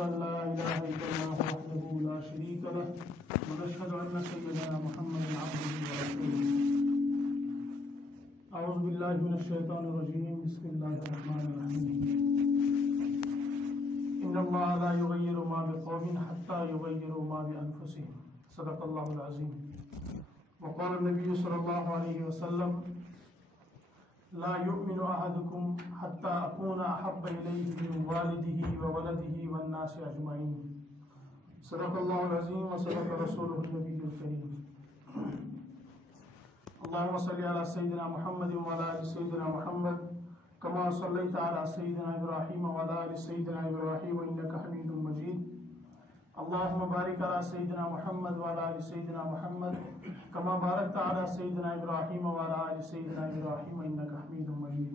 أن لا إله إلا الله وحده لا شريك له ونشهد أن سيدنا محمدا عبده ورسوله. أعوذ بالله من الشيطان الرجيم. بسم الله الرحمن الرحيم. إن الله لا يغير ما بقوم حتى يغيروا ما بأنفسهم. صدق الله العظيم. وقال النبي صلى الله عليه وسلم: لا يؤمن أحدكم حتى أكون أحب إليه من والده وولده والناس أجمعين. صدق الله العظيم وصدق رسوله النبي الكريم. اللهم صل على سيدنا محمد وعلى آل سيدنا محمد كما صليت على سيدنا إبراهيم وعلى آل سيدنا إبراهيم إنك حميد مجيد. اللهم بارك على سيدنا محمد وعلى آل سيدنا محمد كما باركت على سيدنا إبراهيم وعلى آل سيدنا إبراهيم إنك حميد مجيد.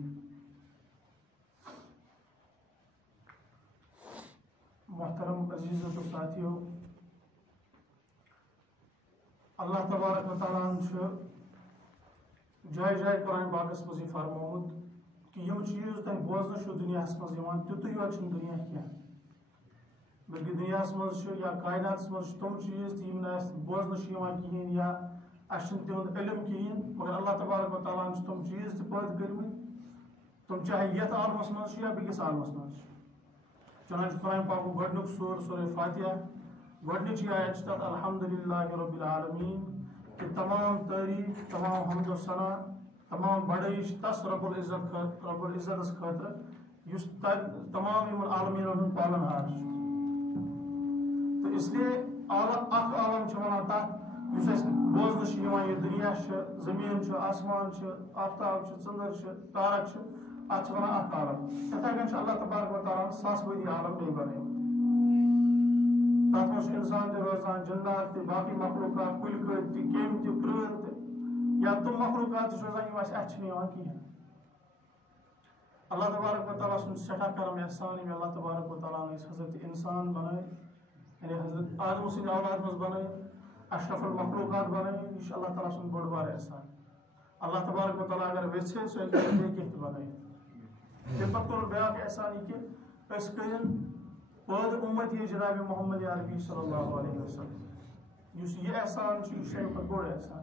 محترم عزیزو تو ساتھیو، اللہ تبارک و تعالیٰ جائے جائے قرآن پاکس مز یہ فرمومت کہ یم چیز تہ بوزن دنیا مز تیتھے یوت دنیا کی بلکہ دنیا مز یا کائنات مز تم چیز یم بوزن کہین یا اس تہد علم کہین، مگر اللہ تبارک و تعالیٰ تم چیز پید کرمت، تم چاہے یتھ عالمس مز یا بیکس عالمس مز. چنانچہ قرآن پاک گۄڈنیُک سورہ فاتحہ گۄڈنِچ آیت چھ تتھ الحمدللہ رب العالمین کہ تمام تعریف، تمام حمد و ثنا، تمام بڑائی تس رب العزت خاطر یس تمام عالمین ہند پالن ہار. تو اس لیے اخ عالم ونان تک اس بوزن یہ دنیا زمین آسمان آفتاب ژندر تارک ات ونان اخ عالم. اتھے کن اللہ تبارک و تعالیٰ ساس ودی عالم بیٚیہِ بنٲومٕتۍ. تتھ منٛز انسان تہِ روزان، جنات تہِ، باقی مخلوقات، کُلۍ کٔٹۍ تہِ، کیٚمۍ تہِ، کرٛٲل تہِ، یا تم مخلوقات تہِ روزان یم اسہِ اتھِ چھِنہٕ یِوان کِہیٖنۍ. اللہ تبارک و تعالیٰ سُنٛد سٮ۪ٹھاہ کرم احسان ییٚمہِ اللہ تبارک و تعالیٰ حضرت انسان بنٲوۍ، یعنی حضرت آدم سٕنٛدِ اولاد منٛز بنٲوۍ، اشرف المخلوقات بنٲوۍ. یہِ چھُ اللہ تعالیٰ سُنٛد بوٚڑ بارٕ احسان. اللہ تبارک و تعالیٰ اگر ویژھِ سُہ ہیٚکہِ بیٚیہِ کینٛہہ تہِ بنٲوِتھ. تمہِ پتہٕ کوٚر بیٛاکھ احسان یہِ کہِ أسۍ کٔرِن پٲدٕ اُمتی جناب محمد عربی صلی اللہ علیہ وسلم. یُس یہِ احسان چھُ یہِ چھُ اَمہِ کھۄتہٕ بوٚڑ احسان.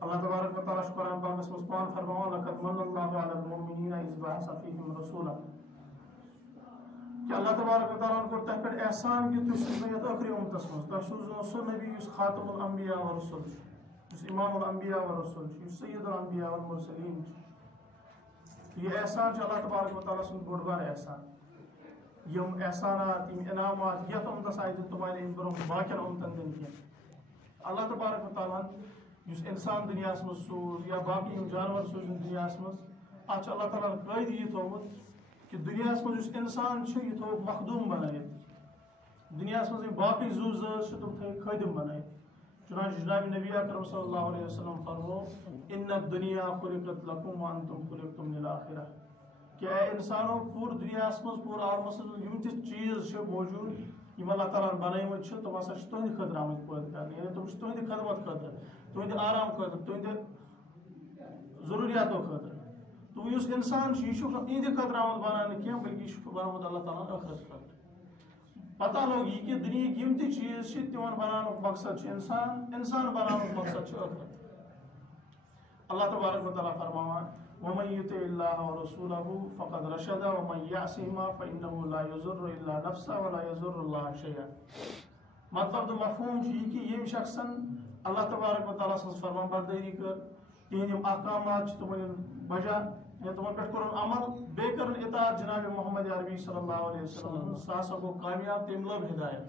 اللہ تبارک و تعالیٰ چھُ قرآن پاکس منٛز پانہٕ فرماوان: لقد من اللہ علی المؤمنین اذ بعث فیہم رسولا. کہ اللہ تبارک و تعالیٰ کوٚر تۄہہِ پٮ۪ٹھ احسان کہ تُہۍ سوٗزنو یتھ ٲخری اُمتس منٛز، تۄہہِ سوٗزنو سُہ نبی یُس خاتم الانبیاء والرسل چھُ، یُس امام الانبیاء والرسل چھُ، یُس سید الانبیاء والمرسلین چھُ. یہ احسان چھُ اللہ تبارک و تعالیٰ سُنٛد بوٚڑ بارٕ احسان. یم احسانات، یم انعامات یتھ اُمتس آیہِ دِنہٕ تِم آیہِ نہٕ برونٛہہ باقین اُمتن دِنہٕ کینٛہہ. اللہ تبارک و تعالیٰ یُس انسان دنیا منٛز سوٗز یا باقی یم جانور سوٗزِن دنیا منٛز، اتھ چھُ اللہ تعالیٰ قٲیدٕ یہِ تھوٚومُت کہ دنیا منٛز یُس انسان چھُ یہِ تھوٚوُکھ مخدوٗم بنٲیِتھ. دنیا منٛز یم باقی زُو زٲژ چھِ تِم تھٲیِکھ خٲدِم بنٲیِتھ. چنانچہ جناب نبی اکرم صلی اللہ علیہ وسلم فرمو: ان الدنیا خلقت لکم وانتم خلقتم للآخرہ. کہ اے انسانو پورٕ دنیا منٛز پورٕ عالمس منٛز یم تہِ چیٖز چھِ موجوٗد یم اللہ تعالیٰ ہن بنٲومٕتۍ چھِ تِم ہسا چھِ تُہنٛدِ خٲطرٕ آمٕتۍ پٲدٕ کرنہٕ. یعنی تِم چھِ تُہنٛدِ خدمت خٲطرٕ، تُہنٛدِ آرام خٲطرٕ، تُہنٛدِ ضروٗریاتو خٲطرٕ. تہٕ یُس انسان چھُ یہِ چھُنہٕ یِہنٛدِ خٲطرٕ آمُت بناونہٕ کینٛہہ بلکہِ یہِ چھُ بنومُت اللہ تعالیٰ ہن ٲخرت خٲطرٕ. پتہ لوٚگ یہِ کہِ دُنیہٕکۍ یم تہِ چیٖز چھِ تِمن بناونُک مقصد چھُ انسان بناونُک مقصد چھُ ٲخرت. اللہ تبارک و تعالیٰ فرماوان: ومن يطع الله ورسوله فقد رشد ومن يعصهما فانه لا يضر الا نفسه ولا يضر الله شيئا. مطلب تو مفہوم چھُ یہِ کہِ ییٚمہِ شخصن اللہ تبارک و تعالیٰ سٕنٛز فرمان بردٲری کٔر، تِہنٛدۍ یم احکامات چھِ تِمن بجا یا تِمن پٮ۪ٹھ کوٚرُن عمل، بیٚیہِ کٔرٕن اطاعت جناب محمد عربی صلی اللہ علیہ وسلم، سُہ ہسا گوٚو کامیاب، تٔمۍ لٔب ہدایت.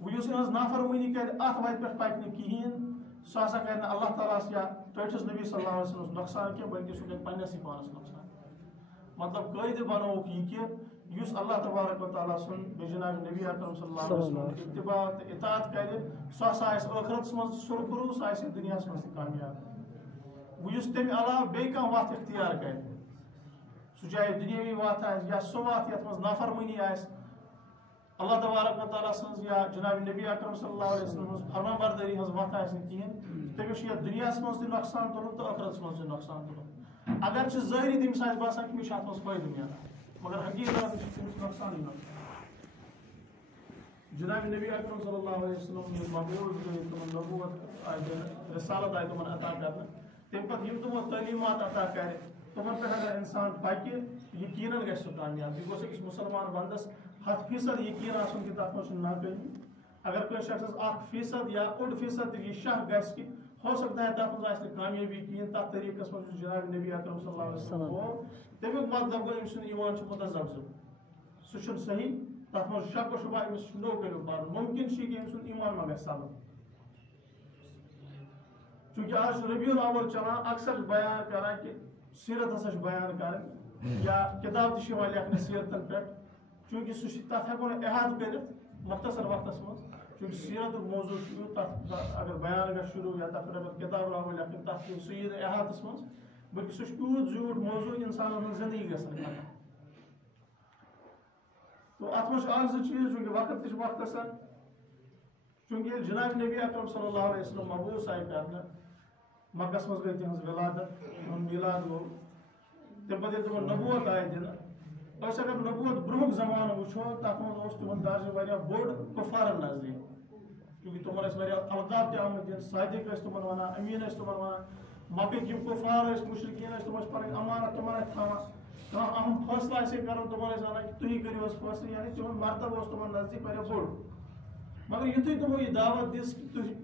وۄنۍ یُس یِہٕنٛز نافرمٲنی کرِ اتھ وتہِ پٮ۪ٹھ پکہِ نہٕ کِہیٖنۍ، سُہ ہسا کرِ نہٕ اللہ تعالیٰ ہس یا ٹٲٹھِس نبی صلی اللہ علیہ وسلم نۄقصان کینٛہہ بلکہِ سُہ کرِ پننسٕے پانس نۄقصان. مطلب قٲیدٕ بنووُکھ یہِ کہِ یُس اللہ تبارک و تعالیٰ سُنٛد بیٚیہِ جناب نبی اکرم صلی اللہ علیہ وسلم اتباع تہٕ اطاعت کرِ، سُہ ہسا آسہِ ٲخرتس منٛز تہِ سُرخروٗ، سُہ آسہِ دُنیاہس منٛز تہِ کامیاب. وۄنۍ یُس تمہِ علاوٕ بیٚیہِ کانٛہہ وتھ اختیار کرِ، سُہ چاہے دُنیٲوی وتھ آسہِ یا سُہ وتھ یتھ منٛز نافرمٲنی آسہِ اللہ تبارک و تعالیٰ سٕنٛز یا جناب نبی اکرم صلی اللہ علیہ وسلم ہٕنٛز فرمان بردٲری ہٕنٛز وتھ آسہِ نہٕ کِہیٖنۍ، تٔمِس چھُ یتھ دُنیاہس منٛز تہِ نۄقصان تُلُن تہٕ ٲخرتس منٛز تہِ نۄقصان تُلُن. اگرچہِ ظٲہری تٔمِس آسہِ باسان کہِ مےٚ چھُ اتھ منٛز فٲیدٕ مِلان، مگر حقیٖقت چھُ تٔمِس نۄقصانٕے نۄقصان. جناب نبی اکرم صلی اللہ علیہ وسلم مبعوث گئی تمن نبوت رسالت آئی تمن عطا کرنا تم پتہ یم تمو تعلیمات عطا کرے تمن پہ اگر انسان پکہ یقیناً گژھِ سُہ کامیاب یہ گوٚژھ أکِس مُسلمان بندس 100% یقین آسُن کہ تتھ منٛز چھُنہٕ ناکٲمی اگر کٲنٛسہِ شخصس 1% یا 1% تہِ یہ شک گژھِ کہ ہو سکتا ہے تتھ منٛز آسہِ نہٕ کامیٲبی کہیٖنۍ تتھ طریقس منٛز یُس جناب نبی اکرم صلی اللہ علیہ وسلم گوٚو تمیُک مطلب گوٚو أمۍ سُنٛد ایمان چھُ متذبذب سُہ چھُنہٕ صحیح تتھ منٛز شک و شبہ أمِس چھُ نوٚو کٔرِو پرُن ممکن چھُ کہ أمۍ سُنٛد ایمان ما گژھِ سلب چونکہ آج چھُ ربیع الاول چلان اکثر چھُ بیان کران کہ سیرت ہسا چھُ بیان کرٕنۍ یا کتاب تہِ چھِ یِوان لیکھنہٕ سیرتن پٮ۪ٹھ چونکہ سُہ چھُ تتھ ہٮ۪کو نہٕ احاطہٕ کٔرِتھ مختصر وقتس منٛز چونکہ سیرتُک موضوع چھُ تتھ اگر بیان گژھِ شروع یا تتھ پٮ۪ٹھ اگر کتاب لاگو لیکھٕنۍ تتھ چھُ سُہ یی نہٕ احاطس منٛز بلکہ سُہ چھُ تیوٗت زیوٗٹھ موضوع انسانن ہٕنٛز زندگی گژھان ختم تو اتھ منٛز چھُ اکھ زٕ چیٖز چونکہ وقت تہِ چھُ مختصر چونکہ ییٚلہِ جناب نبی اکرم صلی اللہ علیہ وسلم مبعوث آیہِ کرنہٕ مکس منٛز گٔے تِہنٛز ولادت تِہُنٛد میلاد گوٚو تمہِ پتہٕ ییٚلہِ تِمن نبوت آیہِ دِنہٕ أسۍ اگر نبوت برونٛہُک زمانہٕ وٕچھو تتھ منٛز اوس تِہُنٛد درجہٕ واریاہ بوٚڑ کُفارن نزدیٖک چونکہ تِمن ٲسۍ واریاہ القاب تہِ آمٕتۍ دِنہٕ صادق ٲسۍ تِمن ونان امین ٲسۍ تِمن ونان مکٕکۍ یِم کُفار ٲسۍ مُشرکیٖن ٲسۍ تِم ٲسۍ پنٕنۍ امانت تِمن اتھِ تھاوان کانٛہہ اہم فٲصلہٕ آسہِ ہے کرُن تِمن ٲسۍ ونان کہ تُہی کٔرِو حظ فٲصلہٕ یعنی تِہُنٛد مرتبہٕ اوس تِمن نزدیٖک واریاہ بوٚڑ مگر یُتھُے تِمو یہِ دعوت دِژ کہ تُہۍ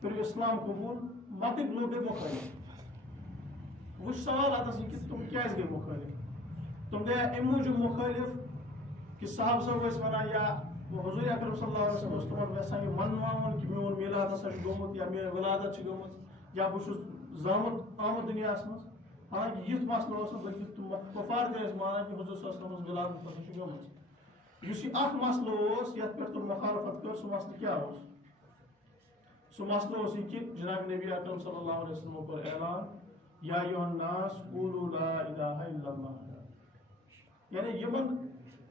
کٔرِو اسلام قبوٗل مکٕکۍ لوٗکھ گٔے مُخٲلف وٕچھ سوال اتس یہِ کہ تِم کیازِ گٔے مُخٲلف تِم گٔے امہِ موٗجوٗب مُخٲلف کہ صحابہٕ صٲب ٲسۍ ونان یا حضور اکرم صلی اللہ علیہ وسلم اوس تِمن یژھان یہِ منناوُن کہ میون میلاد ہسا چھُ گوٚمُت یا میٲنۍ ولادت چھِ گٔمٕژ یا بہٕ چھُس زامُت آمُت دُنیاہس منٛز حالانکہ یُتھ مسلہٕ اوس نہٕ بلکہ تِم کُفار تہِ ٲسۍ مانان کہ حضور صلی اللہ علیہ وسلمس ولادت ہسا چھِ گٔمٕژ یُس یہِ اکھ مسلہٕ اوس یتھ پٮ۪ٹھ تِم مخالفت کٔر سُہ مسلہٕ کیاہ اوس سُہ مسلہٕ اوس یہِ کہ جناب نبی اکرم صلی اللہ علیہ وسلمو کوٚر اعلان یا ایُہا الناس قولوا لا الہ الا اللہ یعنی یِمن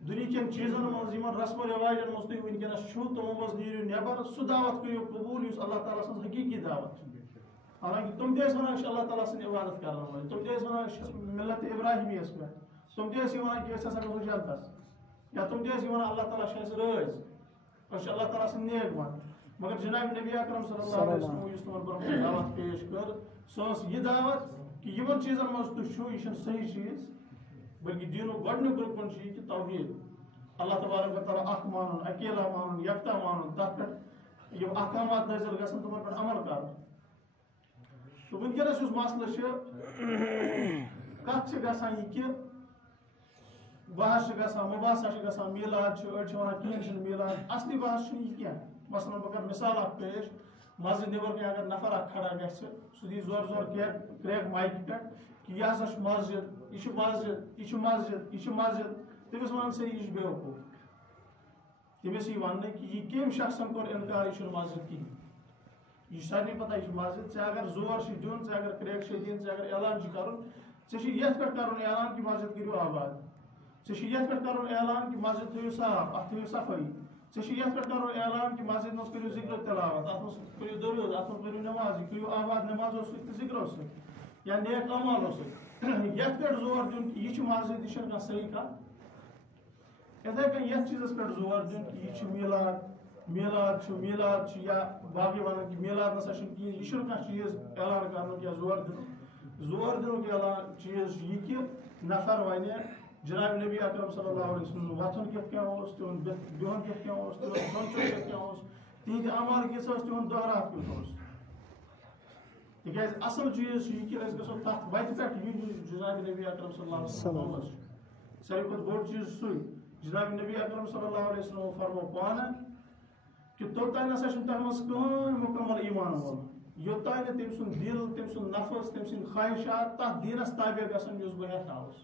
دُنہِکٮ۪ن چیٖزن منٛز یِمن رسم و رواجن منٛز تُہۍ وٕنکیٚنس چھُو تِمو منٛز نیٖرِو نٮ۪بر سُہ دعوت کٔرِو قبوٗل یُس اللہ تعالیٰ سٕنٛز حقیٖقی دعوت چھِ حالانکہ تِم تہِ ٲسۍ ونان أسۍ چھِ اللہ تعالیٰ سٕنٛز عبادت کرن وٲلۍ تِم تہِ ٲسۍ ونان أسۍ چھِ ملت ابراہیمیس پٮ۪ٹھ تِم تہِ ٲسۍ یہِ ونان کہ أسۍ ہسا گژھو جنتس یا تِم تہِ ٲسۍ یہِ ونان اللہ تعالیٰ چھِ اَسہِ رٲضۍ أسۍ چھِ اللہ تعالیٰ سٕنٛدۍ نیک بنٛد مگر جناب نبی اکرم صلی اللہ علیہ وسلم یُس تِمن برونٛہہ دعوت پیش کٔر سۄ ٲس یہِ دعوت کہ یِمن چیٖزن منٛز تُہۍ چھُو یہِ چھُنہٕ صحیح چیٖز بلکہ دیٖنُک گۄڈنیُک رُکُن چھُ یہِ کہ توحیٖد اللہ تبارک و تعالیٰ اکھ مانُن اکیلا مانُن یکتا مانُن تتھ پٮ۪ٹھ یِم احکامات نٲزِل گژھن تِمن پٮ۪ٹھ عمل کرُن تہٕ وٕنکیٚنس یُس مسلہٕ چھُ کتھ چھِ گژھان یہِ کہ بحث چھِ گژھان مباحثہ چھِ گژھان میلاد چھُ أڑۍ چھِ ونان کِہیٖنۍ چھُنہٕ میلاد اصلی بحث چھُنہٕ یہِ کینٛہہ مثلاً بہٕ کرٕ مثال اکھ پیش مسجد نٮ۪بر کِنۍ اگر نفر اکھ کھڑا گژھِ سُہ دی زورٕ زورٕ کرٛیک مایکہِ پٮ۪ٹھ کہ یہِ ہسا چھُ مسجد یہِ چھُ مسجد یہِ چھُ مسجد یہِ چھُ مسجد تٔمِس ونان سٲری یہِ چھُ بیوقوٗف تٔمِس یی وننہٕ کہ یہِ کٔمۍ شخصن کوٚر انکار یہِ چھُنہٕ مسجد کِہیٖنۍ یہِ چھُ سارنٕے پتہ یہِ چھُ مسجد ژےٚ اگر زور چھُ دیُن ژےٚ اگر کرٛیک چھِ دِنۍ ژےٚ اگر اعلان چھُ کرُن ژےٚ چھُ یتھ پٮ۪ٹھ کرُن اعلان کہ مسجد کٔرِو آباد ژےٚ چھُ یتھ پٮ۪ٹھ کرُن اعلان کہ مسجد تھٲیِو صاف اتھ تھٲیِو صفٲیی ژےٚ چھُ یتھ پٮ۪ٹھ کرُن اعلان کہ مسجد منٛز کٔرِو ذکر تلاوت اتھ منٛز کٔرِو درود اتھ منٛز پٔرِو نٮ۪ماز یہِ کٔرِو آباد نٮ۪مازو سۭتۍ تہٕ ذکرو سۭتۍ یا نیک اعمالو سۭتۍ یتھ پٮ۪ٹھ زور دیُن کہ یہِ چھُ مسجد یہِ چھنہٕ کانٛہہ صحیح کتھ یِتھے کٔنۍ یتھ چیٖزس پٮ۪ٹھ زور دیُن کہ یہِ چھُ میلاد چھُ یا باقٕے ونان کہ میلاد نسا چھُنہٕ کِہیٖنۍ یہِ چھُنہٕ کانٛہہ چیٖز اعلان کرنُک یا زور دِنُک اعلان چیٖز چھُ یہِ کہ نفر ونہِ جناب نبی اکرم صلی اللہ علیہ وسلم وۄتھُن کِتھ کٔنۍ اوس تِہُنٛد بِہُن کِتھ کٔنۍ اوس تِہُنٛد کھیوٚن چیوٚن کِتھ کٔنۍ اوس تِہنٛدِ اعمال کِژھ ٲس تِہُنٛد دۄہ رات کیُتھ اوس تِکیازِ اصل چیٖز چھُ یہِ کہ أسۍ گژھو تتھ وتہِ پٮ۪ٹھ یُن یُس جناب نبی اکرم صلی اللہ علیہ وسلم اوس ساروی کھۄتہٕ بوٚڑ چیٖز سُے جناب نبی اکرم صلی اللہ علیہ وسلم فرمو پانہٕ کہ توٚتانۍ نسا چھُنہٕ تۄہہِ منٛز کٕہٕنۍ مُکمل ایمان وول یوٚتانۍ نہٕ تٔمۍ سُنٛد دِل تٔمۍ سُنٛد نفس تٔمۍ سٕنٛدۍ خواہشات تتھ دیٖنس تابع گژھن یُس بہٕ ہیٚچھناوُس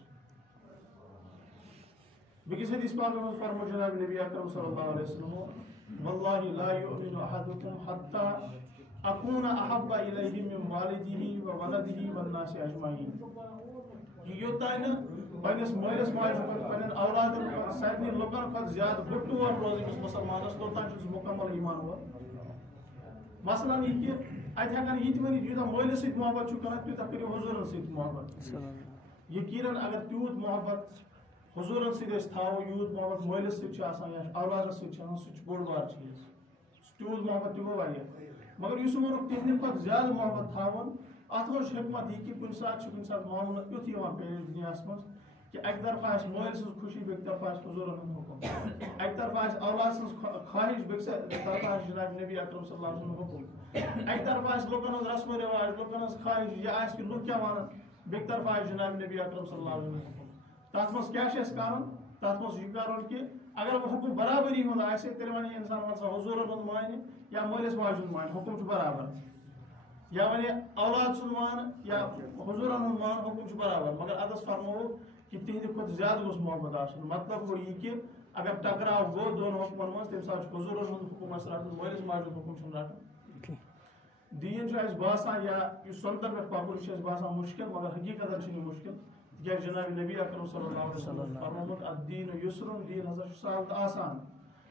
بیٚکِس حدیث پاکس منٛز فرمو جناب نبی اکرم صلی اللہ علیہ وسلم واللہ لا یؤمن احدکم حتی اکون احب الیہ من والدہ وولدہ والناس اجمعین یہ یوٚتانۍ نہٕ پننس مٲلِس ماجہِ کھۄتہٕ پننٮ۪ن اولادن کھۄتہٕ سارنٕے لُکن کھۄتہٕ زیادٕ بٔٹوور روزِ أمِس مُسلمانس توٚتانۍ چھُ سُہ مُکمل ایمان وول مثلاً یہِ کہ اتہِ ہٮ۪کن یہِ تہِ ؤنِتھ یوٗتاہ مٲلِس سۭتۍ محبت چھُو کران تیوٗتاہ کٔرِو حضوٗرن سۭتۍ محبت یقیٖنن اگر تیوٗت محبت حضورن سۭتۍ أسۍ تھاوو یوٗت محبت مٲلِس سۭتۍ چھُ آسان یا اولادس سۭتۍ چھُ آسان سُہ چھُ بوٚڑ بار چیٖز تیوٗت محبت تہِ گوٚو واریاہ مگر یُس ووٚنُکھ تِہنٛدِ کھۄتہٕ زیادٕ محبت تھاوُن اَتھ منٛز چھُ حکمت یہِ کہِ کُنہِ ساتہٕ معاملہٕ یُتھ یِوان پیش دُنیاہس منٛز کہ اَکہِ طرفہٕ آسہِ مٲلۍ سٕنٛز خوشی بیٚکہِ طرفہٕ آسہِ حضوٗرن ہُنٛد حُکم اَکہِ طرفہٕ آسہِ اولاد سٕنٛز خواہش بیٚکہِ طرفہٕ آسہِ جناب نبی اکرم صلی اللہ علیہ وسلم حُکم اَکہِ طرفہٕ آسہِ لُکن ہٕنٛز رسم و رواج لُکن ہٕنٛز خواہش یہِ آسہِ کہِ لُکھ کیٛاہ وَنن بیٚکہِ طرفہٕ آسہِ جناب نبی اکرم صلی اللہ علیہ وسلم حُکم تَتھ منٛز کیٛاہ چھُ اَسہِ کَرُن تَتھ منٛز چھُ یہِ کَرُن کہِ اگر وۄنۍ حُکم برابری ہُنٛد آسہِ تیٚلہِ وَنہِ اِنسان وَن سا حضوٗرن ہُنٛد مانہِ یا مٲلِس ماجہِ ہُنٛد مانہِ حُکم چھُ برابر یا وَنہِ اولاد سُنٛد مان یا حضوٗرن ہُنٛد مان حُکم چھُ برابر مگر اَتَس فرمووُکھ کہ تِہنٛدِ کھۄتہٕ زیادٕ گوٚژھ محبت آسُن مطلب گوٚو یہِ کہِ اگر ٹکراو گوٚو دۄن حُکمن منٛز تَمہِ ساتہٕ چھُ حضوٗرن ہُنٛد حُکم اَسہِ رَٹُن مٲلِس ماجہِ ہُنٛد حُکم چھُنہٕ رَٹُن دیٖن چھُ اَسہِ باسان یا یُس سنتن پٮ۪ٹھ پَکُن چھُ اَسہِ باسان مُشکِل مگر حقیٖقتن چھُنہٕ یہِ مُشکِل تِکیٛازِ جناب نبی اکرم صلی اللہ علیہ وسلم فرمومُت الدیٖنُ یُسرٌ دیٖن ہسا چھُ سہل تہٕ آسان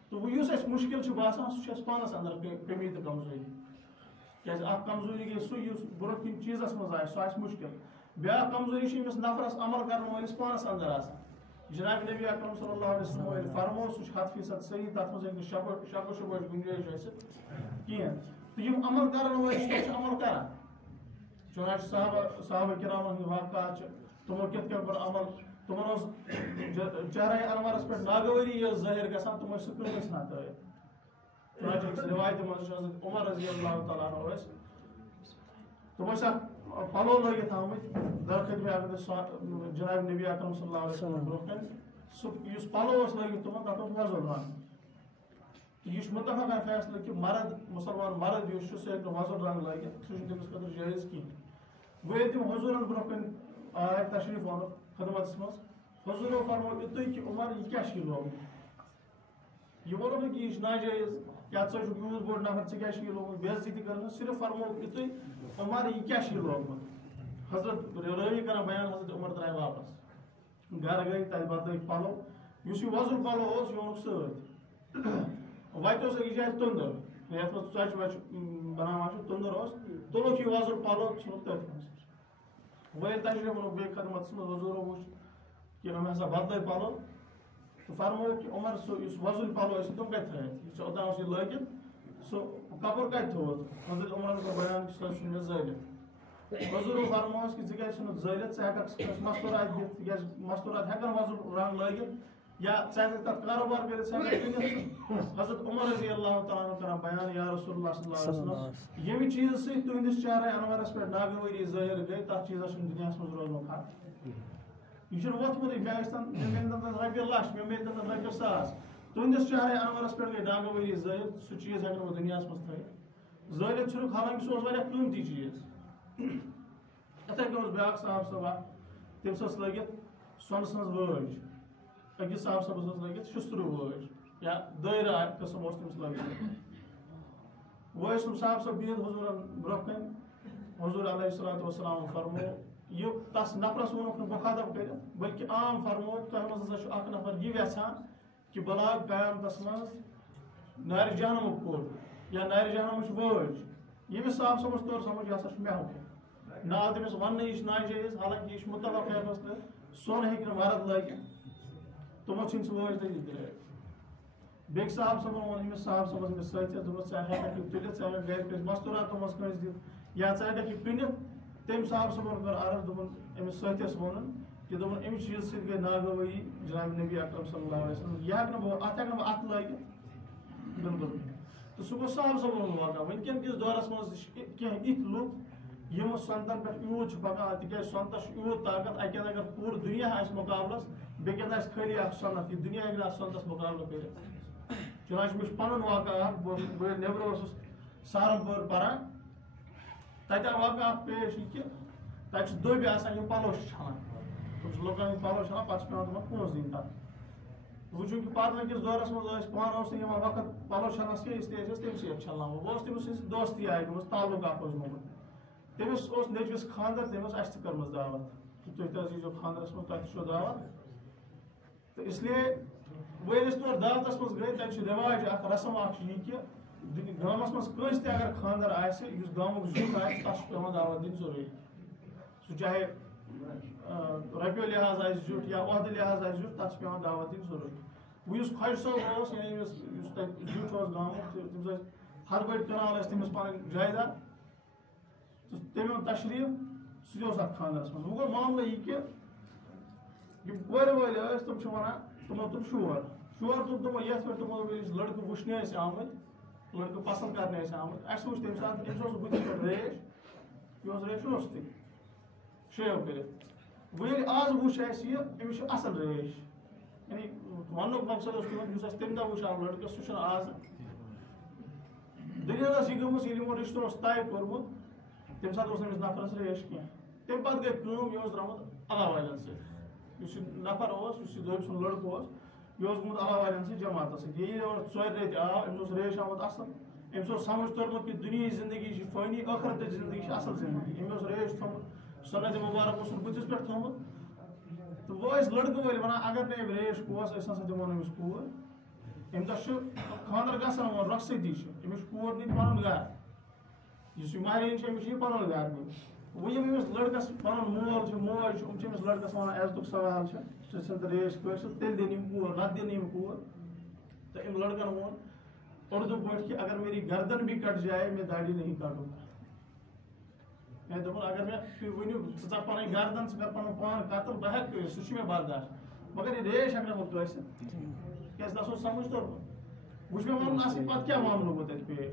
تہٕ وۄنۍ یُس اَسہِ مُشکِل چھُ باسان سُہ چھُ اَسہِ پانس اندر کٔمی تہٕ کمزوٗری کیٛازِ اکھ کمزوٗری گٔے سُہ یُس برونٛہہ کُنہِ چیٖزس منٛز آسہِ سُہ آسہِ مُشکِل بیٛاکھ کمزوٗری چھِ أمِس نفرس عمل کرن وٲلِس پانس اندر آسان جناب نبی اکرم صلی اللہ علیہ وسلم ییٚلہِ فرمو سُہ چھُ 100% صحیح تتھ منٛز ہیٚکہِ نہٕ شک و شبہٕچ گُنجٲیِش ٲسِتھ کینٛہہ تہٕ یِم عمل کرن وٲلۍ چھِ تِم چھِ عمل کران چُنانچہِ صحابہ کرامن ہٕنٛدۍ واقعات چھِ تِمو کِتھ کٔنۍ کوٚر عمل تِمن اوس چہرے انورس پٮ۪ٹھ ناگوٲری ٲس ظٲہِر گژھان تِم ٲسۍ سُہ کٔرۍ گژھان تٲر چُنانچہِ أکِس رِوایتہِ منٛز چھُ حضرت عمر رضی اللہ تعالیٰ عنہ ٲسۍ تِم ٲسۍ اکھ پلو لٲگِتھ آمٕتۍ درخٕدمہِ اگر جناب نبی اکرم صلی اللہ علیہ وسلم برونٛہہ کَنہِ سُہ یُس پلو اوس لٲگِتھ تِمن تتھ اوس وۄزُل رنٛگ تہٕ یہِ چھُ مُتفق فیصلہٕ کہِ مرد مُسلمان مرد یُس چھُ سُہ ہیٚکہِ نہٕ وۄزُل رنٛگ لٲگِتھ سُہ چھُنہٕ تٔمِس خٲطرٕ جٲیِز کِہینۍ گوٚو ییٚلہِ تِم حضوٗرن برونٛہہ کَنہِ آے تشریٖف وونُکھ خدمتس منٛز حضوٗرو فرمو یِتُے کہِ عمر یہِ کیٛاہ چھُ یہِ لوگمُت یہِ ووٚنُکھ نہٕ کہِ یہِ چھُ ناجٲیز یا ژٕ چھُکھ یوٗت بوٚڑ نفر ژےٚ کیٛاہ چھُ یہِ لوگمُت بے عزتی تہِ کٔرٕنۍ صرف فرمووُکھ یِتُے عمر یہِ کیٛاہ چھُ یہِ لوگمُت حضرت رٲوی کران بیان حضرت عمر درٛاے واپس گرٕ گٔے تتہِ بدلٲوِکھ پلو یُس یہِ وۄزُل پلو اوس یہِ اوٚنُکھ سۭتۍ وتہِ اوس أکِس جایہِ توٚنٛدُر یتھ منٛز ژۄچہِ وچہِ بناوان چھِ توٚنٛدُر اوس تُلُکھ یہِ وۄزُل پلو ژھٕنُکھ تٔتھۍ منٛز وۄنۍ ییٚلہِ تشریٖف اوٚنُکھ بیٚیہِ خدمتس منٛز حضوٗرو وٕچھ کہِ أمۍ ہسا بدلٲے پلو تہٕ فرمووُکھ کہِ عمر سُہ یُس وۄزُل پلو ٲسۍ تِم کتہِ تھٲیِتھ یہِ چھُ اوٚتام اوس یہِ لٲگِتھ سُہ کپُر کتہِ تھوٚوُتھ حضرت عمرن کوٚر بیان کہِ سُہ ژھُن مےٚ زٲلِتھ حضوٗرو فرمووُس کہِ ژٕ کیٛازِ ژھُنُتھ زٲلِتھ ژٕ ہٮ۪ککھ کٲنٛسہِ مستوٗرات دِتھ تِکیٛازِ مستوٗرات ہٮ۪کن وۄزُل رنٛگ لٲگِتھ یا ژٕ ہٮ۪ککھ تتھ کاروبار کٔرِتھ ژٕ ہٮ۪ککھ کٕنِتھ حضرت عمر رضی اللہ تعالیٰ عنہ کران بیان یا رسول اللہ صلی اللہ علیہ وسلم ییٚمہِ چیٖزٕ سۭتۍ تُہنٛدِس چہرے انورس پٮ۪ٹھ ناگوٲری ظٲہِر گٔے تتھ چیٖزس چھُنہٕ دُنیاہس منٛز روزنُک حق یہِ چھُنہٕ ووٚتھمُتٕے مےٚ ٲسۍتن مےٚ مِلتن رۄپیہِ لچھ مےٚ مِلتن رۄپیہِ ساس تُہنٛدِس چہرے انورس پٮ۪ٹھ گٔے ناگوٲری ظٲہِر سُہ چیٖز ہٮ۪کہٕ نہٕ بہٕ دُنیاہس منٛز تھٲیِتھ زٲلِتھ ژھٕنُکھ حالانکہِ سُہ اوس واریاہ قۭمتی چیٖز یِتھے کٔنۍ اوس بیاکھ صاحب صٲب اکھ تٔمِس ٲس لٲگِتھ سۄنہٕ سٕنٛز وٲج أکِس صاحب صٲبس ٲس لٲگِتھ شُستروٗ وٲج یا دٲیرٕ قٕسٕم اوس تٔمِس لٲگِتھ وۄنۍ ٲسۍ تِم صاحب صٲب بِہِتھ حضوٗرن برونٛہہ کَنہِ حضوٗر علیہ الصلوٰۃ والسلام فرمو یہِ تس نفرس ووٚنُکھ نہٕ مُخاطب کٔرِتھ بٔلکہِ عام فرمووُکھ تۄہہِ منٛز ہسا چھُ اکھ نفر یہِ یژھان کہِ بہٕ لاگہٕ قیامتس منٛز نارِ جہنمُک کوٚٹ یا نارِ جہنمٕچ وٲج ییٚمِس صاحب صٲبس توٚر سمجھ یہِ ہسا چھُ مےٚ حُکُم نہ آو تٔمِس وننہٕ یہِ چھُ ناجٲیز حالانکہِ یہِ چھُ مُتفق فیصلہٕ سۄن ہیٚکہِ نہٕ مرد لٲگِتھ تِمو ژھٕنۍ سُہ وٲج تٔتی ترٛٲیِتھ بیٚکہِ صاحب صٲبن ووٚن أمِس صاحب صٲبس أمِس سۭتۍ دوٚپُس ژٕ ہٮ۪ککھ یہِ تُلِتھ ژٕ ہٮ۪ککھ گرِ کٲنٛسہِ مستوٗراتو منٛز کٲنٛسہِ دِتھ یا ژٕ ہٮ۪ککھ یہِ کٕنِتھ تٔمۍ صاحب صٲبن کٔر عرض دوٚپُن أمِس سۭتِس ووٚنُن کہِ دوٚپُن اَمہِ چیٖزٕ سۭتۍ گٔے ناگوٲری جناب نبی اکرم صلی اللہ علیہ وسلم یہِ ہٮ۪کہٕ نہٕ بہٕ اَتھ ہٮ۪کہٕ نہٕ بہٕ اَتھٕ لٲگِتھ بِلکُل تہٕ سُہ گوٚو صاحب صٲبن ہُنٛد واقعہ وٕنکیٚن کِس دورس منٛز چھِ کینٛہہ یِتھۍ لُکھ یِم سۄنتن پٮ۪ٹھ یوٗت چھِ پکان تِکیٛازِ سۄنتس چھُ یوٗت طاقت اکہِ اندٕ اگر پوٗرٕ دُنیا آسہِ مُقابلس بیٚکہِ اندٕ آسہِ خٲلی اکھ سۄنت یہِ دُنیا ہیٚکہِ نہٕ اَتھ سۄنتس مُقابلہٕ کٔرِتھ چُنانچہِ مےٚ چھُ پنُن واقعہ اکھ بہٕ ییٚلہِ نٮ۪برٕ اوسُس سہارنپوٗر پران تتہِ آو واقعہ اکھ پیش یہِ کہِ تتہِ چھِ دٔبۍ آسان یِم پلو چھِ چھلان تِم چھِ لُکن ہٕنٛدۍ پلو چھلان پتہٕ چھِ پیٚوان تِمن پونٛسہٕ دِنۍ تتھ وٕچھُن کہِ پتہٕ کِس دورس منٛز ٲسۍ پانہٕ اوس نہٕ یِوان وقت پلو چھلنس کینٛہہ اس لیے ٲسۍ أسۍ تٔمسٕے یوت چھلناوان بہٕ اوسُس تٔمِس سٕنٛز دوستی آیہِ گٔمٕژ تعلُق اکھ اوس گوٚمُت تٔمِس اوس نیٚچوِس خانٛدر تٔمۍ اوس اَسہِ تہِ کٔرمٕژ دعوت کہِ تُہۍ تہِ حظ ییٖزیو خانٛدرس منٛز تۄہہِ تہِ چھو دعوت تہٕ اس لیے وۄنۍ ییٚلہِ أسۍ تور دعوتس منٛز گٔے تَتہِ چھُ رٮ۪واج اکھ رسم اکھ چھُ یہِ کہِ گامس منٛز کٲنٛسہِ تہِ اگر خانٛدر آسہِ یُس گامُک زیُٹھ آسہِ تتھ چھُ پیٚوان دعوت دِنۍ ضروٗری سُہ چاہے رۄپیو لحاظ آسہِ زیُٹھ یا عہدٕ لحاظ آسہِ زیُٹھ تَتھ چھِ پیٚوان دعوت دِنۍ ضروٗری. وۄنۍ یُس خۄجہِ صٲب اوس یعنی یُس تَتہِ زیُٹھ اوس گامُک تٔمِس ٲسۍ ہَتھ بٔڑۍ کنال ٲسۍ تٔمِس پَنٕنۍ جایداد تہٕ تٔمۍ اوٚن تشریٖف سُہ تہِ اوس اَتھ خاندرَس منٛز. وۄنۍ گوٚو معاملہٕ یہِ کہِ یِم کورِ وٲلۍ ٲسۍ تِم چھِ وَنان تِمو تُل شور تُل تِمو یَتھ پٮ۪ٹھ تِمو دوٚپ ییٚلہِ لٔڑکہٕ وٕچھنہِ ٲسۍ آمٕتۍ لٔڑکہٕ پَسنٛد کَرنہِ ٲسۍ آمٕتۍ اَسہِ وٕچھ تَمہِ ساتہٕ أمِس اوس بٕتھِس پٮ۪ٹھ ریش یہِ اوس ریش روستٕے شیو کٔرِتھ. وۄنۍ ییٚلہِ آز وٕچھ اَسہِ یہِ أمِس چھِ اَصٕل ریش یعنی وَننُک مقصد اوس تِمن یُس اَسہِ تَمہِ دۄہ وٕچھ آو لٔڑکہٕ سُہ چھُنہٕ آز دٔلیٖل ٲس یہِ گٔمٕژ ییٚلہِ یِمو رِشتہٕ اوس طے کوٚرمُت تَمہِ ساتہٕ اوس نہٕ أمِس نفرَس ریش کینٛہہ. تَمہِ پَتہٕ گٔے کٲم یہِ اوس درٛامُت اللہ والٮ۪ن سۭتۍ یُس یہِ نفر اوس یُس یہِ دٔبۍ سُنٛد لٔڑکہٕ اوس یہِ اوس گوٚمُت اللہ والٮ۪ن سۭتۍ جماعتَس سۭتۍ. ییٚلہِ یور ژورِ ریٚتۍ آو أمِس اوس ریش آمُت اَصٕل أمِس اوس سَمجھ توٚرمُت کہِ دُنیہِچ زندگی چھِ فٲنی ٲخرتٕچ زندگی چھِ اَصٕل زندگی. أمۍ اوس ریش تھوٚمُت سُنت مُبارک اوسُن بٕتھِس پٮ۪ٹھ تھوٚمُت تہٕ وۄنۍ ٲسۍ لٔڑکہٕ وٲلۍ وَنان اگر نہٕ أمۍ ریش کوس أسۍ ہسا دِمون أمِس کوٗر. اَمہِ دۄہ چھُ خانٛدر گژھان وۄنۍ رۄخصتی چھِ أمِس چھُ کوٗر نِنۍ پَنُن گرٕ یُس یہِ مہرٮ۪ن چھِ أمِس چھِ یہِ پَنُن گرٕ نیُن. وۄنۍ یِم أمِس لٔڑکَس پَنُن مول چھُ موج چھُ یِم چھِ أمِس لٔڑکَس وَنان عزتُک سوال چھُ ژٕ ژھٕنتہٕ ریش کٲشِر تیٚلہِ دِنۍ یِم کوٗر نَتہٕ دِنہٕ یِم کوٗر. تہٕ أمۍ لٔڑکَن ووٚن اُردو پٲٹھۍ کہِ اگر میری گردن بھی کٹ جائے میں داڑھی نہیں کاٹوں گا. مےٚ دوٚپُن اگر مےٚ تُہۍ ؤنِو ژٕ ژَٹ پَنٕنۍ گردن ژٕ کر پَنُن پان قتل بہٕ ہٮ۪کہٕ کٔرِتھ سُہ چھُ مےٚ برداشت مگر یہِ ریش ہٮ۪کہٕ نہٕ بہٕ کٲنٛسہِ کیازِ تَس اوس سَمجھ توٚرمُت. وٕچھ مےٚ وَنُن اَصٕل پَتہٕ کیٛاہ معاملہٕ گوٚو تَتہِ پیش.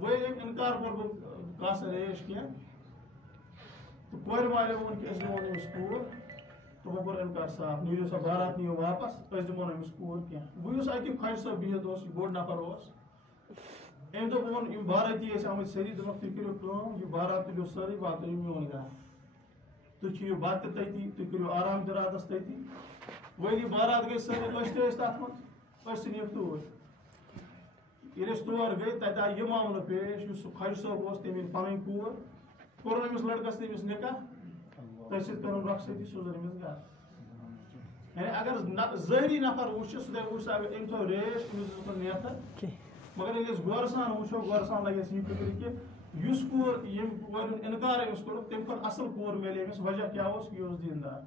وۄنۍ ییٚلہِ أمۍ اِنکار کوٚر بہٕ کاسہٕ ریش کینٛہہ تہٕ کورِ والیو ووٚن کہِ أسۍ دِمون أمِس کوٗر تِمو کوٚر اِنکار صاف نیٖرِو سا بارات نِیِو واپس أسۍ دِمون أمِس کوٗر کینٛہہ. وۄنۍ یُس اَتہِ خۄجہِ صٲب بِہِتھ اوس یہِ بوٚڑ نفر اوس أمۍ دوٚپ ووٚن یِم باراتی ٲسۍ آمٕتۍ سٲری دوٚپُکھ تُہۍ کٔرِو کٲم یہِ بارات تُلِو سٲرٕے واتنٲیِو میون گرٕ تُہۍ کھیٚیِو بَتہٕ تہِ تٔتی تُہۍ کٔرِو آرام تہِ راتَس تٔتی. وۄنۍ یہِ بارات گٔے سٲری أسۍ تہِ ٲسۍ تَتھ منٛز أسۍ ژھٕنِکھ توٗرۍ. ییٚلہِ أسۍ تور گٔے تَتہِ آو یہِ معاملہٕ پیش یُس سُہ خۄجہِ صٲب اوس تٔمۍ أنۍ پَنٕنۍ کوٗر کوٚرُن أمِس لٔڑکَس تٔمِس نِکاح تٔتھۍ سۭتۍ کٔرٕن رۄخصتی سوزُن أمِس گرٕ. یعنی اگر ظٲہری نفر وٕچھِ سُہ دَپہِ وٕچھ اگر أمۍ تھوٚو ریش أمِس دِژ نہٕ نیتھٕ مگر ییٚلہِ أسۍ غورٕ سان وٕچھو غورٕ سان لگہِ اَسہِ یہِ فِکرِ کہِ یُس کوٗر ییٚمہِ کورِ ہُنٛد اِنکار أمِس کوٚرُکھ تَمہِ کھۄتہٕ اَصٕل کوٗر میلے أمِس وجہ کیٛاہ اوس یہِ اوس دیٖندار.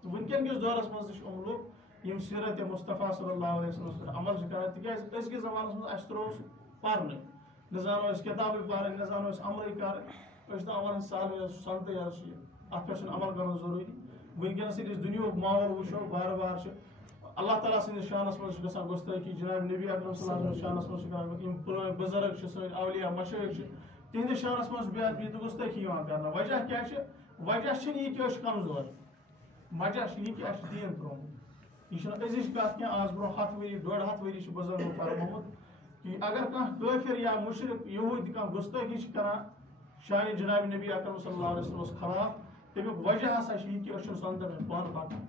تہٕ وٕنکیٚن کِس دورَس منٛز تہِ چھِ یِم لُکھ یِم سیٖرت مُصطفیٰ صلی اللہ علیہ وسلمَس پٮ۪ٹھ عمل چھِ کران تِکیازِ أزکِس زمانَس منٛز اَسہِ ترٛوو سُہ پَرنہٕ نہ زانو أسۍ کِتابٕے پَرٕنۍ نہ زانو أسۍ عملٕے کَرٕنۍ أسۍ چھِ دَپان وَلہٕ سہلٕے حظ سَنتٕے حظ چھُ یہِ اَتھ پٮ۪ٹھ چھُنہٕ عمل کَرُن ضروٗری. وٕنکیٚنَس ییٚلہِ أسۍ دُنیہُک ماحول وٕچھو بار بار چھِ اللہ تعالیٰ سٕنٛدِس شانَس منٛز چھِ گژھان گُستٲخی جِناب نبی اکرم صلی اللہ علیہ وسلم شانَس منٛز چھِ کران یِم پرٛٲنۍ بُزرٕگ چھِ سٲنۍ اولیا مشٲیخ چھِ تِہنٛدِس شانَس منٛز چھِ بے ادبی تہٕ گُستٲخی یِوان کرنہٕ. وجہ کیٛاہ چھِ وجہ چھِنہٕ یہِ کہِ أسۍ چھِ کمزور وجہ چھِ یہِ کہِ اَسہِ چھُ دیٖن ترٛوومُت. یہِ چھِنہٕ أزِچ کَتھ کینٛہہ آز برونٛہہ 100 ؤری 150 ؤری چھِ بُزرگو فرمومُت کہِ اگر کانٛہہ کٲفِر یا مُشرِک یہوٗدۍ کانٛہہ گُستٲخی چھِ کران شانہِ جِنابِ نبی اکرم صلی اللہ علیہ وسلمَس خلاف تَمیُک وجہ ہسا چھِ یہِ کہِ أسۍ چھِنہٕ سنتن پٮ۪ٹھ پانہٕ پَکان.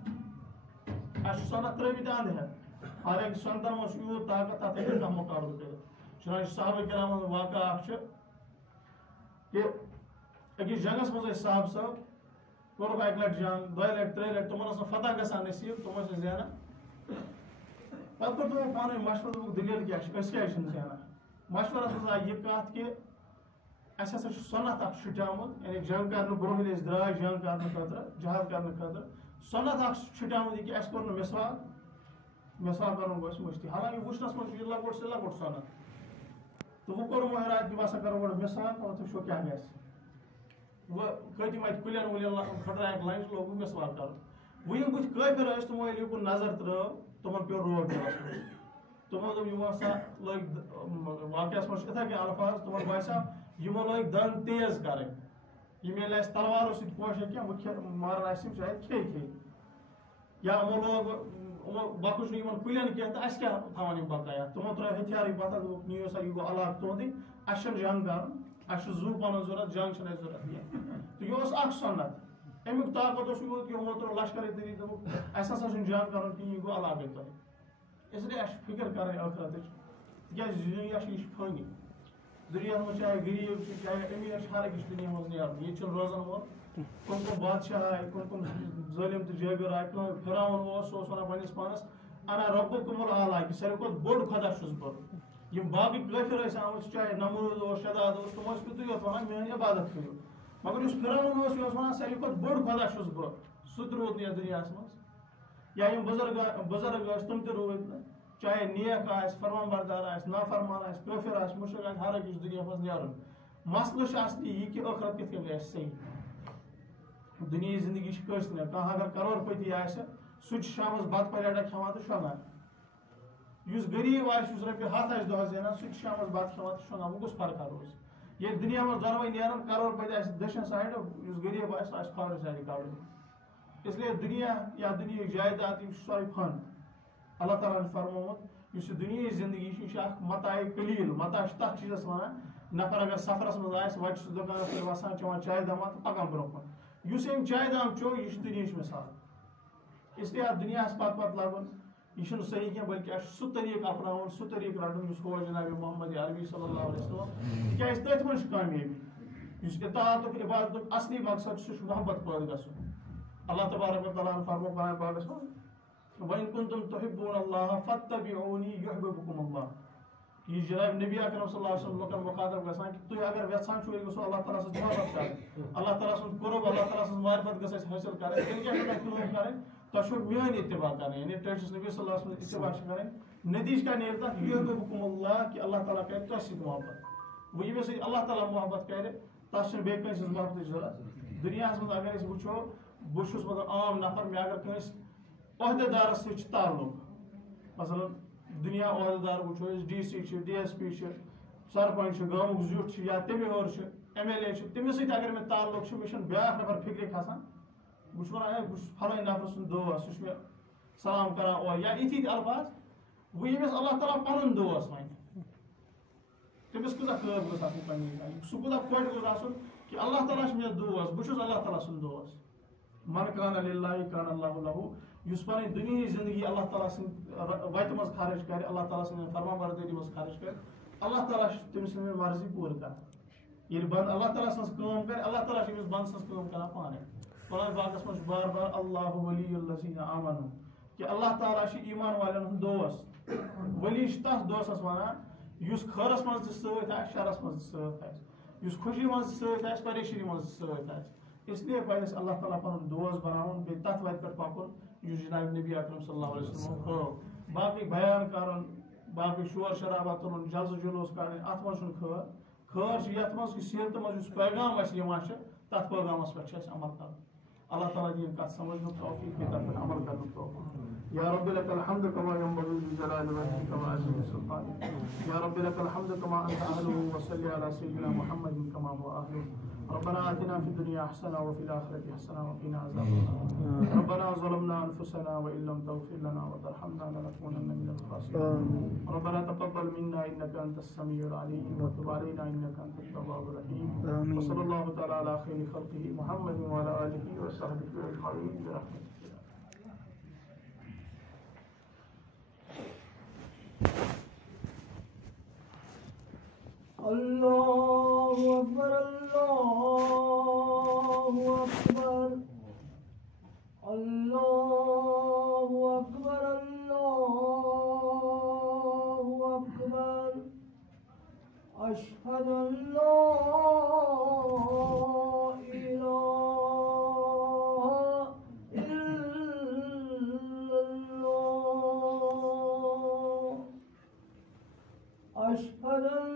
اَسہِ چھُ سنت ترٲومٕتۍ اَنٛد ہٮ۪تھ حالانکہِ سنتن منٛز چھُ یوٗت طاقت تَتھ ہیٚکہِ کانٛہہ مُقابلہٕ کٔرِتھ. چنانچہ صحابہ کرامن ہُنٛد واقعہ اکھ چھُ کہِ أکِس جنگس منٛز ٲسۍ صاحب صٲب کوٚرُکھ اَکہِ لَٹہِ جنگ 2 لَٹہِ 3 لَٹہِ تِمن اوس نہٕ فتح گژھان نصیٖب تِم ٲسۍ نہٕ زینان. پَتہٕ کوٚر تِمو پانہٕ ؤنۍ مشورٕ دوٚپُکھ دٔلیٖل کیٛاہ چھِ أسۍ کیٛازِ چھِنہٕ زینان. مشورَس منٛز آیہِ یہِ کَتھ کہِ اَسہِ ہسا چھُ سۄنت اکھ چھُٹیومُت یعنی جنگ کرنہٕ برونٛہہ ییٚلہِ أسۍ درٛاے جنگ کرنہٕ خٲطرٕ جہاد کرنہٕ خٲطرٕ سۄنت اکھ چھُٹیومُت یہِ کہِ اَسہِ کوٚر نہٕ مِثال کَرُن گوٚو اَسہِ مٔشتٕے حالانکہِ وٕچھنَس منٛز چھُ یہِ لۄکُٹ سے لۄکُٹ سۄنت تہٕ وۄنۍ کوٚر یِمو اِرادٕ کہِ بہٕ ہسا کَرو گۄڈٕ مِثال پَتہٕ وٕچھو کیٛاہ گژھِ. وۄنۍ کھٔتۍ یِم اَتہِ کُلٮ۪ن وُلٮ۪ن پھٕٹرایَکھ لنٛجہِ لوگُکھ مِثال کَرُن. وۄنۍ یِم بٕتھِ کٲفِر ٲسۍ تِمو ییٚلہِ یوکُن نظر ترٲو تِمن پیوٚو روب دِلَس منٛز. تِمو دوٚپ یِمو ہسا لٲگۍ واقعس منٛز چھِ یِتھَے کٔنۍ الفاظ تِمن باسیو یِمو لٲگۍ دَنٛد تیز کَرٕنۍ یِم ییٚلہِ اَسہِ تلوارو سۭتۍ کوشش کینٛہہ وۄنۍ مارن اَسہِ یِم شاید کھے یا یِمو لوگ یِمو بۄکُچ نہٕ یِمن کُلٮ۪ن کینٛہہ تہٕ اَسہِ کیٛاہ تھاوان یِم بقایات تِمو ترٛٲے ہتھیارٕے پَتھر دوٚپُکھ نِیِو سا یہِ گوٚو علاقہٕ تُہُنٛدُے اَسہِ چھُنہٕ جنگ کَرُن اَسہِ چھُ زوٗ پَنُن ضوٚرتھ جنگ چھِنہٕ اَسہِ ضوٚرتھ کینٛہہ. تہٕ یہِ اوس اکھ سۄنت اَمیُک طاقت اوس یوٗت کہِ یِمو ترٛوو لشکرے تٔتی دوٚپُکھ اَسہِ ہسا چھُنہٕ جنگ کَرُن کِہیٖنۍ یہِ گوٚو علاقے تۄہہِ. اِسلیے اَسہِ چھِ فِکر کَرٕنۍ ٲخرتٕچ تِکیازِ دُنیا چھُ یہِ چھُ فٲنی. دُنیاہَس منٛز چاہے غریٖب چھُ چاہے أمیٖر چھُ ہر أکِس دُنیاہَس منٛز نیرُن ییٚتہِ چھُنہٕ روزان وول. کُن بادشاہ آے کُن ظٲلِم تہٕ جٲبِر آے فِراوُن اوس سُہ اوس وَنان پنٛنِس پانَس انا ربُکُم العالیٰ کہِ ساروی کھۄتہٕ بوٚڑ خۄدا چھُس بہٕ. یِم باقٕے کٲفِر ٲسۍ آمٕتۍ چاہے نمروٗد اوس شداد اوس تِم ٲسۍ تُہۍ یوت وَنان میٛٲنۍ عبادت کٔرِو مگر اس فرعون اوس یہِ اوس وَنان ساروی کھۄتہٕ بوٚڑ خۄدا چھُس بہٕ سُہ تہِ روٗد نہٕ یتھ دُنیاہس منٛز یا یِم بُزرگ ٲسۍ تِم تہِ روٗدۍ نہٕ چاہے نیک آسہِ فرمان بردار آسہِ نافرمان آسہِ کٲفِر آسہِ مُشرک آسہِ ہر أکِس دُنیاہس منٛز نیرُن مسلہٕ چھُ اصلی یہِ کہِ ٲخرت کِتھ کٔنۍ گژھِ صحیح دُنیہٕچ زندگی چھِ کٲنٛسہِ نہٕ کانٛہہ اگر کرورپتی آسہِ سُہ چھُ شامس بتہٕ پلیٹا کھٮ۪وان تہٕ شۄنٛگان یُس غریٖب آسہِ یُس رۄپیہِ 100 آسہِ دۄہس زینان سُہ چھُ شامس بتہٕ کھٮ۪وان تہٕ شۄنٛگان وۄنۍ کُس فرقا روزِ ییٚلہِ دُنیا منٛز دۄنوے نیرن کرورپتی آسہِ دٔچھِنۍ سایڈٕ یُس غریٖب آسہِ سُہ آسہِ کھوورِ سایڈٕ کڑُن اسلیے دُنیا یا دُنیہٕکۍ جایداد یِم چھِ سورُے فن اللہ تعالیٰ ہن چھُ فرمومُت یُس یہِ دُنیہٕچ زندگی چھِ یہِ چھِ اکھ متاع قلیٖل متاع چھِ تتھ چیٖزس وَنان نفر اگر سفرس منٛز آسہِ وۄنۍ چھُ سُہ دُکانس پٮ۪ٹھ وسان چٮ۪وان چایہِ دامہ تہٕ پکان برونٛہہ کُن یُس أمۍ چایہِ دام چیوٚو یہِ چھُ دُنیہٕچ مِثال اسلیے اتھ دُنیاہس پتہٕ لگُن یہ چھُنہٕ صحیح کینٛہہ بلکہِ اَسہِ چھُ سُہ طریٖقہٕ اپناوُن سُہ طریٖقہٕ رٹُن یُس ہو جنابِ محمد عربی صلی اللہ علیہ وسلم تِکیازِ تٔتھۍ منٛز چھِ کامیٲبی یُس اطاعتُک عبادتُک اصلی مقصد چھُ سُہ چھُ محبت پٲدٕ گژھُن اللہ تبارک و تعالیٰ ہن فرموو قرآن پاکس منٛز وَإِن كُنتُم تُحِبُّونَ اللَّهَ فَاتَّبِعُونِي يُحْبِبْكُمُ اللَّهُ یہ جناب نبی اکرم صلی اللہ علیہ وسلم لُکن مخاطب گژھان کہ تُہۍ اگر یژھان چھِو أسۍ گژھو اللہ تعالیٰ سٕنٛز محبت کرٕنۍ اللہ تعالیٰ سُنٛد قرب اللہ تعالیٰ سٕنٛز معرفت گژھِ اَسہِ حٲصِل کرٕنۍ تیٚلہِ کیٛاہ چھُو تۄہہِ کٲم کرٕنۍ تۄہہِ چھُو میٲنۍ اتباع کرٕنۍ یعنی ٹٲٹھِس نبی صلی اللہ علیہ وسلم اتباع چھِ کرٕنۍ نتیجہ کیٛاہ نیرِ تتھ یُحْبِبْكُمُ اللَّهُ کہ اللہ تعالیٰ کرِ تۄہہِ سۭتۍ محبت وۄنۍ ییٚمِس سۭتۍ اللہ تعالیٰ محبت کرِ تس چھُنہٕ بیٚیہِ کٲنٛسہِ ہٕنٛز محبتٕچ ضروٗرت دُنیاہس منٛز اگر أسۍ وٕچھو بہٕ چھُس مطلب عام نفر مےٚ اگر کٲنٛسہِ عہدٕ دارس سۭتۍ چھُ تعلق مثلاً دُنیا عہدٕ دار وٕچھو أسۍ ڈی سی چھِ ڈی ایس پی چھِ سرپنچ چھُ گامُک زیُٹھ چھُ یا تَمہِ ہیوٚر چھُ ایم ایل اے چھُ تٔمِس سۭتۍ اگر مےٚ تعلق چھُ مےٚ چھُنہٕ بیٛاکھ نفر فِکرِ کھسان بہٕ چھُس ونان ہے بہٕ چھُس فلٲنۍ نفرٕ سُنٛد دوس سُہ چھُ مےٚ سلام کران اورٕ یا یِتھی الفاظ وۄنۍ ییٚمِس اللہ تعالیٰ پنُن دوس وَنہِ تٔمِس کۭژاہ کٲم گٔژھ آسٕنۍ پنٕنہِ جایہِ سُہ کوٗتاہ خۄش گوٚژھ آسُن کہ اللہ تعالیٰ چھُ مےٚ دوس بہٕ چھُس اللہ تعالیٰ سُنٛد دوس من کان للہ کان اللہ لہو یُس پنٕنۍ دُنیہٕچ زندگی اللہ تعالیٰ سٕنٛدِ وتہِ منٛز خرٕچ کرِ اللہ تعالیٰ سٕنٛدِ فرمان بردٲری منٛز خرٕچ کرِ اللہ تعالیٰ چھُ تٔمۍ سٕنٛز مرضی پوٗرٕ کران ییٚلہِ بنٛد اللہ تعالیٰ سٕنٛز کٲم کرِ اللہ تعالیٰ چھُ أمِس بنٛد سٕنٛز کٲم کران پانے قرآن پاکس منٛز چھُ بار بار اللہ ولی الذین آمنوا کہ اللہ تعالیٰ چھُ ایمان والٮ۪ن ہُنٛد دوس ولی چھُ تتھ دوسس ونان یُس خٲرس منٛز تہِ سۭتۍ آسہِ شرس منٛز تہِ سۭتۍ آسہِ یُس خوشی منٛز تہِ سۭتۍ آسہِ پریشٲنی منٛز تہِ سۭتۍ آسہِ اس لیے پزِ اَسہِ اللہ تعالیٰ پنُن دوس بناوُن بیٚیہِ تتھ وتہِ پٮ۪ٹھ پکُن یُس جناب نبی اکرم صلی اللہ علیہ وسلم ہٲو باقٕے بیان کرُن باقٕے شور شرابہ تُلُن جلسہٕ جلوٗس کڑٕنۍ اتھ منٛز چھُنہٕ خٲر خٲر چھُ یتھ منٛز کہ سیرتہٕ منٛز یُس پیغام اسہِ یِوان چھُ تتھ پیغامس پٮ۪ٹھ چھُ اسہِ عمل کرُن اللہ تعالیٰ دِیِن کتھ سمجھنُک توفیق بیٚیہِ تتھ پٮ۪ٹھ عمل کرنُک توفیق یا رب لك الحمد كما ينبغي لجلال وجهك وعظيم سلطانك يا رب لك الحمد كما انت اهله وصل على سيدنا محمد كما هو اهله ربنا آتنا في الدنيا حسنة وفي الآخرة حسنة وقنا عذاب النار ربنا ظلمنا أنفسنا وإن لم تغفر لنا وترحمنا لنكونن من الخاسرين ربنا تقبل منا إنك أنت السميع العليم وتب علينا إنك أنت التواب الرحيم وصلى الله تعالى على خير خلقه محمد وعلى آله وصحبه أجمعين برحمته اللہ اکبر اللہ اکبر اللہ اکبر اللہ اکبر اشہد ان لا الہ الا اللہ اشہد ان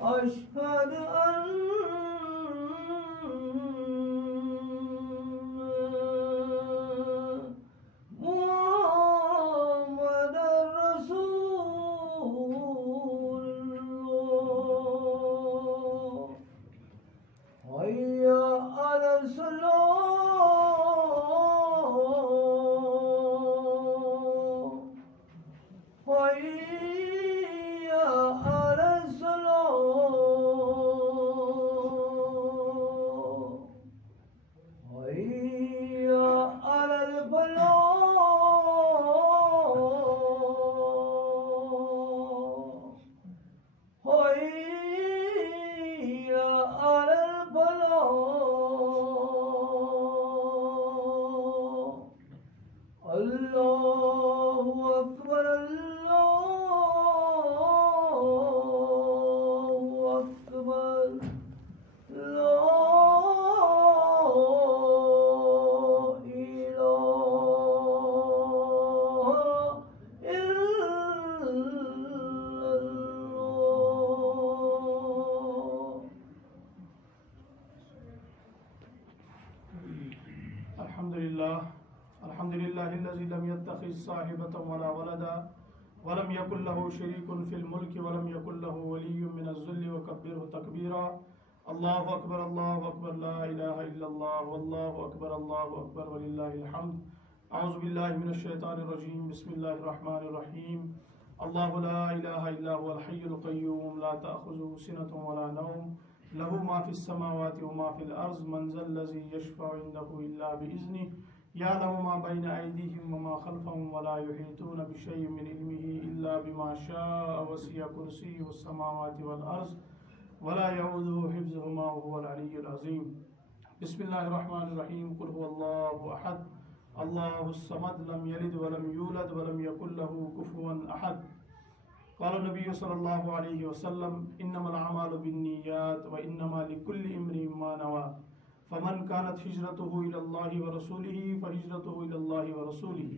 أشهد أن محمد رسول الله حي على الصلاة حي على الصلاة يتخذ صاحبة ولا ولدا ولم يكن له شريك في الملك ولم يكن له ولي من الذل وكبره تكبيرا. الله أكبر لا إله إلا الله والله أكبر ولله الحمد. أعوذ بالله من الشيطان الرجيم. بسم الله الرحمن الرحيم. الله لا إله إلا هو الحي القيوم لا تأخذه سنة ولا نوم له ما في السماوات وما في الأرض من ذا الذي يشفع عنده إلا بإذنه يعلم ما بين أيديهم وما خلفهم ولا يحيطون بشيء من علمه إلا بما شاء وسع كرسيه السماوات والأرض ولا يعوده حفظهما وهو العلي العظيم. بسم الله الرحمن الرحيم. قل هو الله أحد الله الصمد لم يلد ولم يولد ولم يكن له كفوا أحد. قال النبي صلى الله عليه وسلم إنما الأعمال بالنيات وإنما لكل امرئ ما نوى فمن كانت هجرته إلى الله ورسوله فهجرته إلى الله ورسوله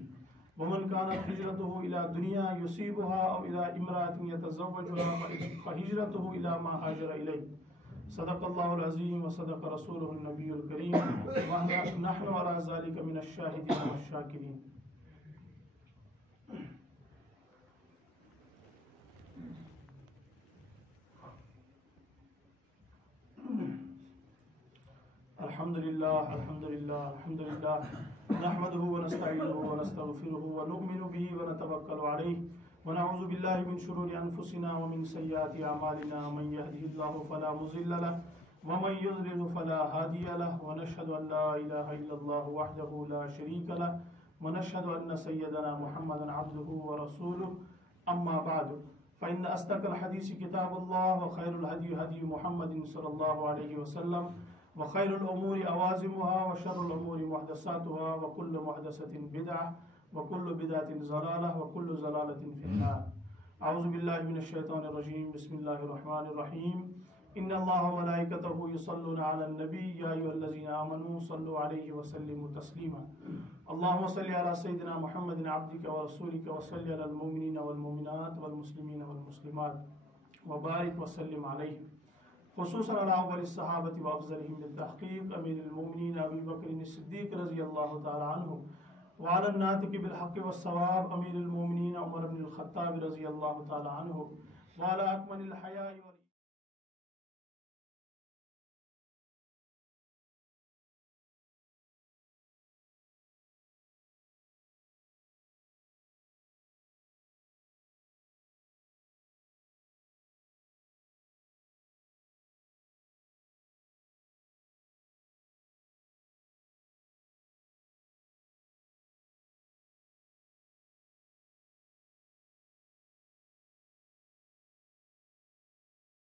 ومن كانت هجرته إلى دنيا يصيبها أو إلى امرأة يتزوجها فهجرته إلى ما هاجر إليه. صدق الله العظيم وصدق رسوله النبي الكريم ونحن على ذلك من الشاهدين والشاكرين. الحمد لله نحمده ونستعينه ونستغفره ونؤمن به ونتوكل عليه ونعوذ بالله من شرور أنفسنا ومن سيئات أعمالنا من يهده الله فلا مضل له ومن يضلل فلا هادي له ونشهد أن لا إله إلا الله وحده لا شريك له ونشهد أن سيدنا محمدا عبده ورسوله. أما بعد فإن أصدق الحديث كتاب الله وخير الهدي هدي محمد صلى الله عليه وسلم وخير الأمور أوازمها وشر الأمور محدثاتها وكل محدثة بدعة وكل بدعة ضلالة وكل ضلالة في النار. أعوذ بالله من الشيطان الرجيم. بسم الله الرحمن الرحيم. إن الله وملائكته يصلون على النبي يا أيها الذين آمنوا صلوا عليه وسلموا تسليما. اللهم صل على سيدنا محمد عبدك ورسولك وصل على المؤمنين والمؤمنات والمسلمين والمسلمات وبارك وسلم عليه خصوصا على أول الصحابة وأفضلهم بالتحقيق أمير المؤمنين أبي بكر الصديق رضي الله تعالى عنه وعلى الناطق بالحق والصواب أمير المؤمنين عمر بن الخطاب رضي الله تعالى عنه وعلى أكمل الحياء